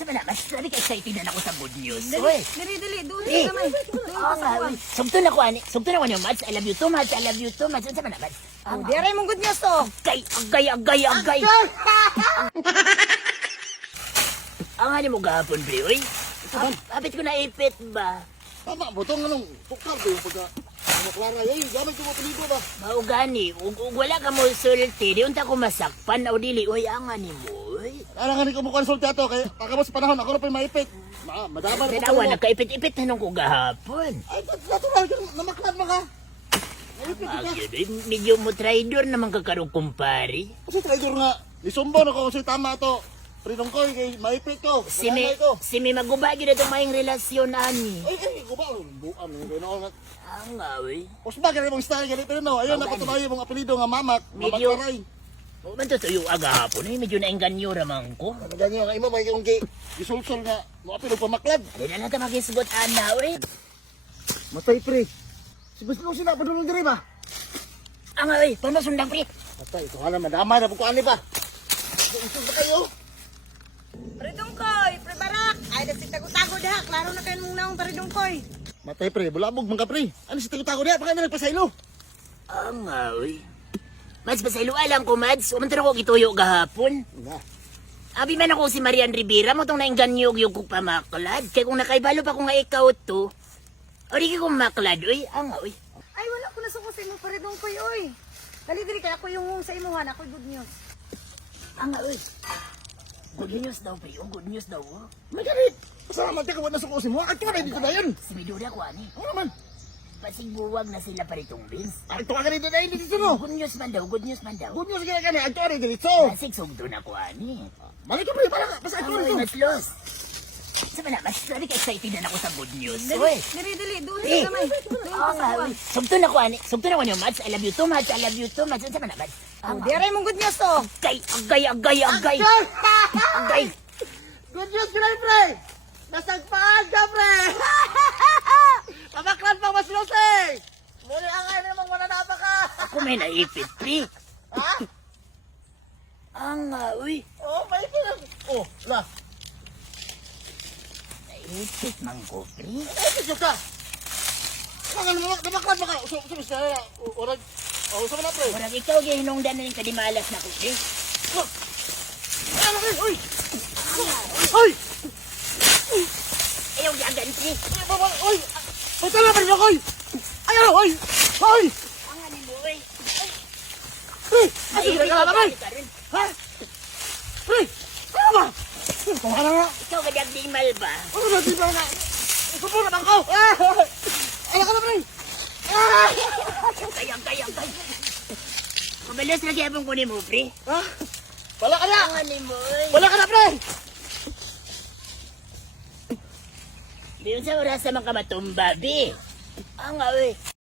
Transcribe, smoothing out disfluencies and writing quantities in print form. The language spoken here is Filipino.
Sabi na, mas sabi ka excited na ako sa good news. Dali, doon sa kamay. Oo nga, uy. Sugto na ko, ani. Sugto na ko niyo, Mads. I love you too, Mads. I love you too, Mads. Sabi na, Mads. Oh, di aray mong good news to. Agay. Ang ano mo gahapon, pre, uy. Hapit ko na ipit ba? Tama, butong anong tukar do pagka maklara yoy, gamay ko mo pilido ba? Mao gani, ug wala ka mo sulti, di unta ko masakpan o dili, uy, ang ani mo, uy. Ano nga ni ko mo konsulti ato kay pagkabot sa panahon ako na pa maipit. Madama na Tinawa, nagkaipit-ipit na nung ko gahapon. Ay, natural ka namaklad mo ka. Maipit ka. Agad, uy, medyo mo traidor naman kakarong kumpari. Kasi traidor nga, nisumbo na ko kasi tama to. Prinong ko, kay maipit ko. Si mi magubagi na itong maing relasyon, ani. Ay, ko ba? Bukan, hindi na ako. Ang nga, uy. Usba, ganun mong style, ganito yun, no? Ayun, napatunayan mong apelido nga mamak. Medyo- Mamak O, man tutuyo agahapon, eh, medyo nainganyo ramang ko. Ano ganyan nga, ima, may kong gisulsol nga. Mo apelido pamaklad. Di na natin magisgot, ana, uy. Matay, pre. Si Buslo sila, padulong diri ba? Ang nga, uy, pamasundang, pre. Matay, ito nga na, madamay na bukuan ni ba? Isog ba kayo? Paridungkoy, pre barak. Ay, nasi tago-tago dah. Klaro na kayo mong naong paridungkoy. Matay, pre. Bulabog man ka, pre. Ano si tago-tago niya? Baka na nagpasaylo. Ang nga, uy. Mads, basaylo alam ko, Mads. Umantara ko gituyo gahapon. Nga. Abi man ako si Marian Rivera mo itong nainganyo yung kong pamaklad. Kaya kung nakaibalo pa ko nga ikaw to, o di ka kong maklad, uy. Ang nga, uy. Ay, wala ko na suko sa imong paridungkoy, oy. Dali diri kay ako yung sa imuhan, ako good news. Ang nga, uy. Good news daw, pre. O, good news daw, oh. May ganit. Pasalamat ka wala sa kusin mo. At ka na dito na yun. Si Midori ako, ani. Ano naman? Pasiguwag na sila pa ritong Vince. At ka ganito na yun dito no. Good news man daw, good news man daw. Good news kaya gani. At ka na dito. Nasig sugdo na ko, ani. Mali ka, pre. Para ka. Basta at Ang ka nga, dito. mas los. Sabi na, mas sabi ka excited na ako sa good news. Dali, Uy. doon Eh. sa kamay. Oo nga, uy. Sugto na ko, ani. Sugto na ko niyo, Mads. I love you too, Mads. I love you too, Mads. Sabi na, Mads. Oh, di aray mong good news to. Agay. Good news, pre. Nasagpaan ka, pre. Pamaklan pa mas losing. Muli ang ay namang mananapa ka. Ako may naipit, pre. Ha? Ang nga, uy. Oh, may pinag... Oh, la. Naipit man ko, pre. Ay, kisyo ka. Namaklan pa ka. Sumis ka. Orag. Oh, sama na, pre. Parang ikaw gihinungdan na yung kadimalas na ko, pre. Ay, uy. Ay! Ayaw jagan, pre. Uy! Patala pa rin ako! Ayaw! Uy! Uy! Ang nga ni mo, uy. Pre! Ano Naipit ka na kay? ka rin. Ha? Pre! Ano ba? Kung ano nga? Ikaw kadagdimal ba? Ano ba? Di ba nga? Isupo na bang ko? Ano ka na, pre? Kaya. Mabalas lagi abang kunin mo, pre. Ha? Wala ka na! Ang nga ni mo, uy. Wala ka na, pre! Di yun sa oras naman ka matumba, be. Ang nga, uy.